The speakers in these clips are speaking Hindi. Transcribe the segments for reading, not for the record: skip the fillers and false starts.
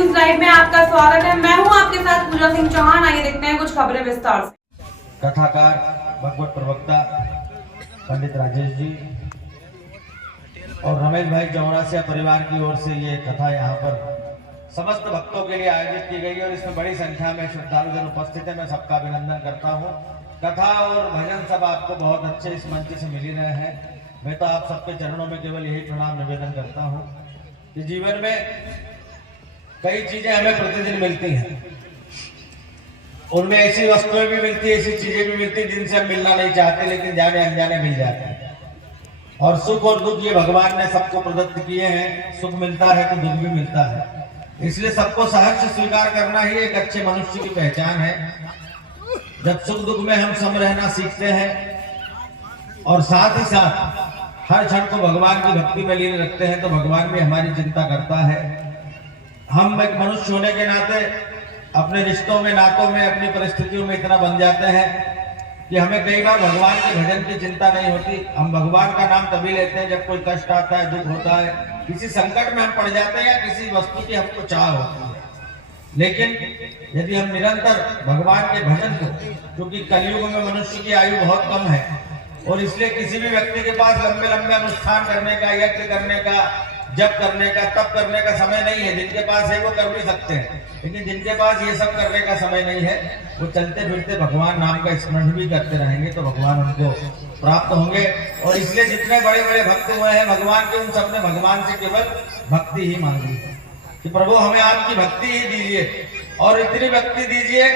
न्यूज लाइव में आपका स्वागत है। मैं हूं आपके साथ पूजा सिंह चौहान। आइए देखते हैं कुछ खबरें विस्तार से। कथाकार भगवत प्रवक्ता पंडित राजेश जी और रमेश भाई चौरासिया परिवार की ओर से ये कथा यहाँ पर समस्त भक्तों के लिए आयोजित की गई और इसमें बड़ी संख्या में श्रद्धालुजन उपस्थित है। मैं सबका अभिनंदन करता हूँ। कथा और भजन सब आपको बहुत अच्छे इस मंच से मिल ही रहे हैं। मैं तो आप सबके चरणों में केवल यही प्रणाम निवेदन करता हूँ कि जीवन में कई चीजें हमें प्रतिदिन मिलती हैं, उनमें ऐसी वस्तुएं भी मिलती है, ऐसी चीजें भी मिलती है जिनसे हम मिलना नहीं चाहते, लेकिन जाने अनजाने मिल जाते हैं। और सुख और दुख ये भगवान ने सबको प्रदत्त किए हैं। सुख मिलता है तो दुख भी मिलता है, इसलिए सबको सहर्ष स्वीकार करना ही एक अच्छे मनुष्य की पहचान है। जब सुख दुख में हम सम रहना सीखते हैं और साथ ही साथ हर क्षण को भगवान की भक्ति में लीन रखते हैं तो भगवान भी हमारी चिंता करता है। हम एक मनुष्य होने के नाते अपने रिश्तों में, नातों में, अपनी परिस्थितियों में इतना बन जाते हैं कि हमें कई बार भगवान के भजन की चिंता नहीं होती। हम भगवान का नाम तभी लेते हैं जब कोई कष्ट आता है, दुख होता है, किसी संकट में हम पड़ जाते हैं या किसी वस्तु की हमको चाह होती है। लेकिन यदि हम निरंतर भगवान के भजन को, क्योंकि कलयुग में मनुष्य की आयु बहुत कम है और इसलिए किसी भी व्यक्ति के पास लंबे लंबे अनुष्ठान करने का, यज्ञ करने का, जप करने का, तप करने का समय नहीं है। जिनके पास है वो कर भी सकते हैं, लेकिन जिनके पास ये सब करने का समय नहीं है वो चलते फिरते भगवान नाम का स्मरण भी करते रहेंगे तो भगवान उनको प्राप्त होंगे। और इसलिए जितने बड़े बड़े भक्त हुए हैं भगवान के, उन सबने भगवान से केवल भक्ति ही मांगी है कि प्रभु हमें आपकी भक्ति ही दीजिए और इतनी भक्ति दीजिए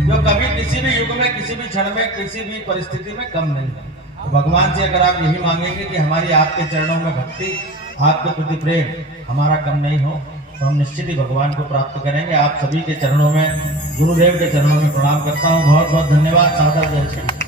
जो कभी किसी भी युग में, किसी भी क्षण में, किसी भी परिस्थिति में कम नहीं है। तो भगवान से अगर आप यही मांगेंगे कि हमारी आपके चरणों में भक्ति, आपके प्रति प्रेम हमारा कम नहीं हो, तो हम निश्चित ही भगवान को प्राप्त करेंगे। आप सभी के चरणों में, गुरुदेव के चरणों में प्रणाम करता हूँ। बहुत बहुत धन्यवाद। सादर जय श्री।